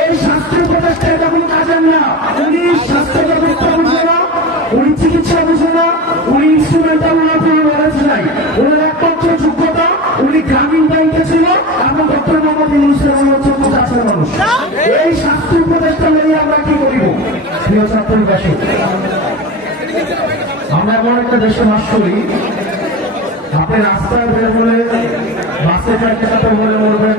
এই স্বাস্থ্য উপদেষ্টা কোনো কাজের না, উনি স্বাস্থ্য ব্যবস্থা বুঝে না উনি চিকিৎসা বুঝে না উনি ইনস্ট্রুমেন্টাল ওনার কোনো নলেজ নাই। ওনার একমাত্র যোগ্যতা, উনি গ্রামীণ ব্যাংকে ছিল এবং ডক্টর মোহাম্মদ ইউনুসের হচ্ছে চাষের মানুষ। এই স্বাস্থ্য উপদেষ্টা নিয়ে আমরা কি করিব? প্রিয় ছাত্রবাসী আমরা এমন একটা দেশে বাস করি, আপনি রাস্তায় বের হলে বাসে চারটে চারটে বলে মরবেন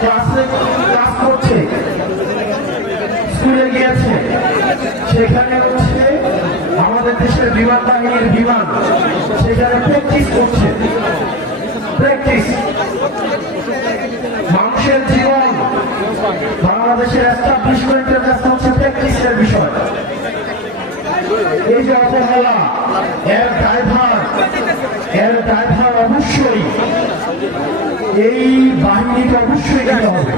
ক্লাসে ক্লাস করছে, স্কুলে গিয়েছে, সেখানে হচ্ছে আমাদের দেশের বিমান বাহিনীর বিমান, সেখানে প্র্যাকটিস করছে। প্র্যাকটিস মানুষের জীবন, বাংলাদেশের এস্টাবলিশমেন্টের কাছে হচ্ছে প্র্যাকটিসের বিষয়। এই যে অবহেলা, এর ড্রাইভার এর ড্রাইভার অবশ্যই এই বাহিনীকে অবশ্যই নিতে হবে।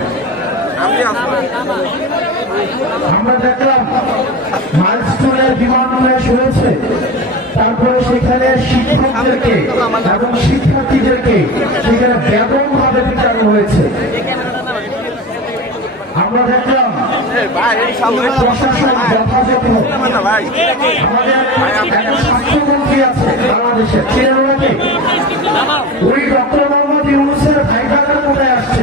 আমরা দেখলাম মাইলস্টোনের বিমান ক্র্যাশ হয়েছে তারপরে সেখানে শিক্ষকদেরকে এবং শিক্ষার্থীদেরকে সেখানে ব্যাপক ভাবে পিটানো হয়েছে। আমরা দেখলাম প্রশাসন যথাযথ। আমাদের স্বাস্থ্যমন্ত্রী আছে বাংলাদেশের। চেনেন ওনাকে উনি ডক্টর মোহাম্মদ ইউনুসের ভাইটাদের কোথায় আসছে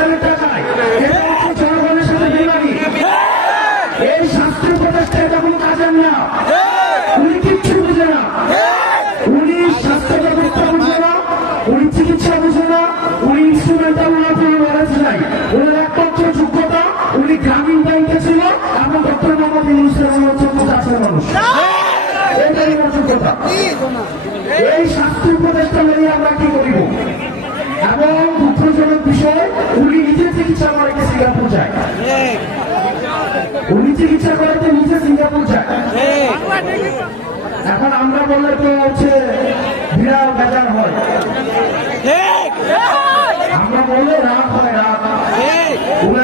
চিকিৎসা উনি ইনস্ট্রুমেন্টাল ওনার কোনো নলেজ নাই। ওনার একমাত্র যোগ্যতা, উনি গ্রামীণ ব্যাংকে ছিল, এবং ডক্টর মোহাম্মদ ইউনুসের হচ্ছে চাষের মানুষ। এটাই ওনার যোগ্যতা। এই স্বাস্থ্য উপদেষ্টা নিয়ে আমরা কি করিব? এবং দুঃখজনক বিষয়, উনি নিজে চিকিৎসা করাইতে সিঙ্গাপুর যায়। উনি চিকিৎসা করাইতে নিজে সিঙ্গাপুর যায়। এখন আমরা বললে তো হচ্ছে বিরাট বেজার হয়।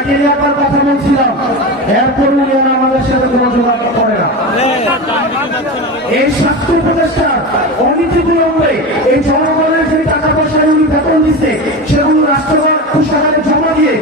তিনি কথা বলছিলাম। এরপর উনি আমাদের সাথে কোনো যোগাযোগ করে না। এই স্বাস্থ্য উপদেষ্টা অনীতিগুলো এই জনগণের যে টাকা পয়সা উনি বেতন দিচ্ছে, সেগুলো রাষ্ট্রপতি কোষাগারে জমা দিয়ে